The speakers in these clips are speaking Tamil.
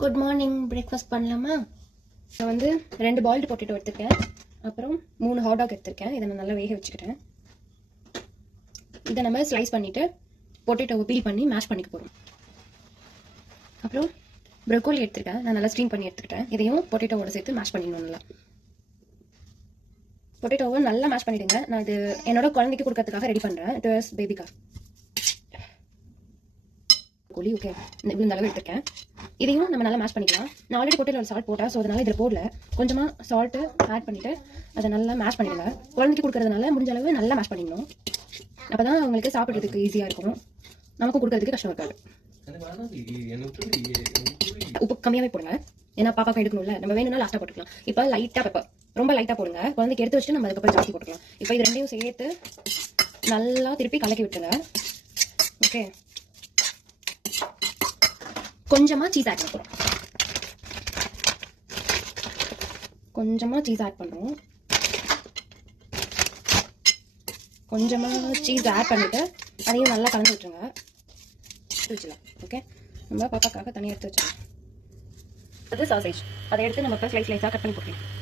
Good morning. பிரேக்ஃபாஸ்ட் பண்ணலாமா? நான் வந்து 2 பாயில்டு பொட்டேட்டோ எடுத்துருக்கேன், அப்புறம் 3 ஹாட் டாக் எடுத்துருக்கேன். இதை நான் நல்லா வேக வச்சுக்கிட்டேன். இதை நம்ம ஸ்லைஸ் பண்ணிவிட்டு பொட்டேட்டோவை பீல் பண்ணி மேஷ் பண்ணிக்க போகிறோம். அப்புறம் ப்ரொக்கோலி எடுத்துருக்கேன், நான் நல்லா ஸ்டீம் பண்ணி எடுத்துக்கிட்டேன். இதையும் பொட்டேட்டோவோட சேர்த்து மேஷ் பண்ணிடணும். நல்லா பொட்டேட்டோவை நல்லா மேஷ் பண்ணிவிடுங்க. நான் இது என்னோட குழந்தைக்கு கொடுக்கறதுக்காக ரெடி பண்ணுறேன். இட் வாஸ் பேபிக்கா கோழி. ஓகே, இந்த அளவு எடுத்துருக்கேன். இதையும் நம்ம நல்லா மேஷ் பண்ணிக்கலாம். நான் ஆல்ரெடி பொட்டேட்டோவில் சால்ட் போட்டேன், ஸோ அதனால இதில் போடல. கொஞ்சமாக சால்ட்டு ஆட் பண்ணிவிட்டு அதை நல்லா மேஷ் பண்ணிடுங்க. குழந்தைக்கு கொடுக்கறதுனால முடிஞ்ச அளவு நல்லா மேஷ் பண்ணிடணும். அப்போ தான் அவங்களுக்கு சாப்பிட்றதுக்கு ஈஸியாக இருக்கும், நமக்கும் கொடுக்கறதுக்கு கஷ்டம் இருக்காது. உப்பு கம்மியாகவே போடுங்க, ஏன்னா பாப்பாக்கு எடுக்கணும்ல. நம்ம வேணும்னா லாஸ்ட்டாக போட்டுக்கலாம். இப்போ லைட்டாக பெப்பர், ரொம்ப லைட்டாக போடுங்க. குழந்தைக்கு எடுத்து வச்சுட்டு நம்ம அதுக்கப்புறம் ஜாஸ்தி போட்டுக்கலாம். இப்போ இது ரெண்டையும் சேர்த்து நல்லா திருப்பி கலக்கி விட்டுருங்க. ஓகே, கொஞ்சமாக சீஸ் ஆட் பண்ணுறோம். கொஞ்சமாக சீஸ் ஆட் பண்ணுறோம். கொஞ்சமாக சீஸ் ஆட் பண்ணிவிட்டு அதையும் நல்லா கலந்து விட்டுருங்க. வச்சுலாம். ஓகே, நம்ம பாப்பாக்காக தனியாக எடுத்து வச்சுக்கலாம். அது சாசேஜ், அதை எடுத்து நம்ம ஸ்லைஸ் ஸ்லைஸாக கட் பண்ணி போட்டுக்கலாம்.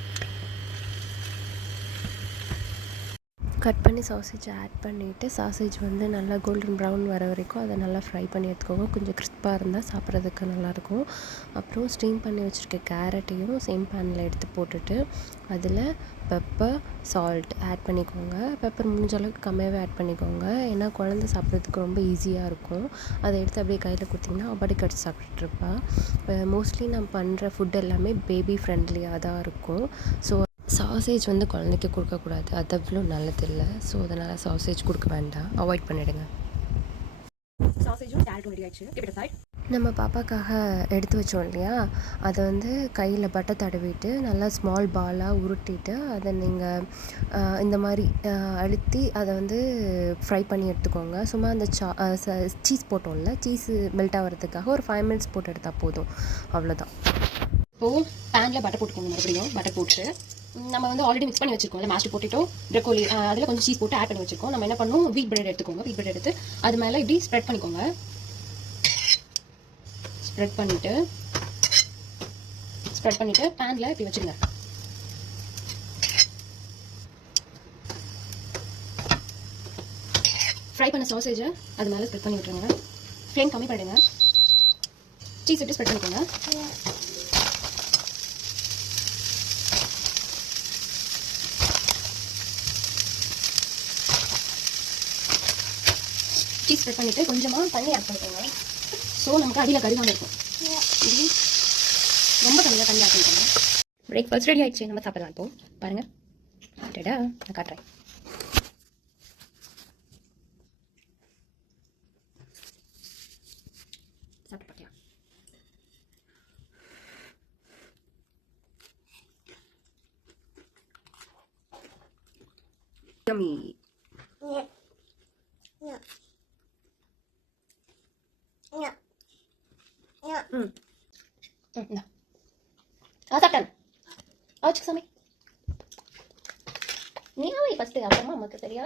கட் பண்ணி சாசேஜ் ஆட் பண்ணிவிட்டு, சாசேஜ் வந்து நல்லா கோல்டன் ப்ரௌன் வர வரைக்கும் அதை நல்லா ஃப்ரை பண்ணி எடுத்துக்கோங்க. கொஞ்சம் கிறிஸ்பாக இருந்தால் சாப்பிட்றதுக்கு நல்லாயிருக்கும். அப்புறம் ஸ்டீம் பண்ணி வச்சுருக்க கேரட்டையும் சேம் பேனில் எடுத்து போட்டுட்டு அதில் பெப்பர், சால்ட் ஆட் பண்ணிக்கோங்க. பெப்பர் முடிஞ்ச அளவுக்கு கம்மியாகவே ஆட் பண்ணிக்கோங்க, ஏன்னா குழந்தை சாப்பிட்றதுக்கு ரொம்ப ஈஸியாக இருக்கும். அதை எடுத்து அப்படியே கையில் கொடுத்திங்கன்னா அப்பாடி கடிச்சு சாப்பிட்டுருப்பா. மோஸ்ட்லி நான் பண்ணுற ஃபுட் எல்லாமே பேபி ஃப்ரெண்ட்லியாக தான் இருக்கும். ஸோ சாசேஜ் வந்து குழந்தைக்கு கொடுக்கக்கூடாது, அது அவ்வளோ நல்லதில்லை. ஸோ அதனால் சாசேஜ் கொடுக்க வேண்டாம், அவாய்ட் பண்ணிவிடுங்க. சாசேஜும் கேரட்டும் ரெடி ஆயிடுச்சு. இப்படி சைட் நம்ம பாப்பாக்காக எடுத்து வச்சோம் இல்லையா, அதை வந்து கையில் பட்டர் தடவிட்டு நல்லா ஸ்மால் பாலாக உருட்டிட்டு அதை நீங்கள் இந்த மாதிரி அழுத்தி அதை வந்து ஃப்ரை பண்ணி எடுத்துக்கோங்க. சும்மா அந்த சீஸ் போட்டோம்ல, சீஸு மெல்ட் ஆகிறதுக்காக ஒரு 5 மினிட்ஸ் போட்டு எடுத்தால் போதும், அவ்வளோதான். இப்போது பேனில் பட்டர் போட்டுக்கோங்க. மறுபடியும் பட்டர் போட்டு நம்ம வந்து ஆல்ரெடி மிக்ஸ் பண்ணி வச்சுருக்கோம் மேஷ்டு பொட்டேட்டோ, ப்ரொக்கோலி, அதில் கொஞ்சம் சீஸ் போட்டு ஆட் பண்ணி வச்சுருக்கோம். நம்ம என்ன பண்ணணும், வீட் பிரெட் எடுத்துக்கோங்க. வீட் பிரெட் எடுத்து அது மேலே இப்படி ஸ்ப்ரெட் பண்ணிக்கோங்க. ஸ்ப்ரெட் பண்ணிவிட்டு பேனில் இப்படி வச்சுருங்க. ஃப்ரை பண்ண சாசேஜை அது மேலே ஸ்ப்ரெட் பண்ணி விட்டுருங்க. ஃப்ளேம் கம்மி பண்ணிடுங்க. சீஸ் விட்டு ஸ்ப்ரெட் பண்ணிக்கோங்க. சீஸ் ஸ்ப்ரெட் பண்ணிவிட்டு கொஞ்சமாக தண்ணி ஆட் பண்ணிக்கோங்க. ஸோ நமக்கு அடியில் கறிதான் இருக்கும். இது ரொம்ப கம்மியாக தண்ணி ஆட் பண்ணிக்கோங்க. பிரேக்ஃபாஸ்ட் ரெடி ஆகிடுச்சு, நம்ம சாப்பிடலாம். இப்போ பாருங்கள், டடா, நான் காட்டுறேன். சாப்பிட்டு பார்க்கலாம். Yummy. சாப்பிட்டேன். ஆச்சு சாமி, நீ ஃபஸ்ட்டு, அப்புறமா அம்மாக்கு சரியா?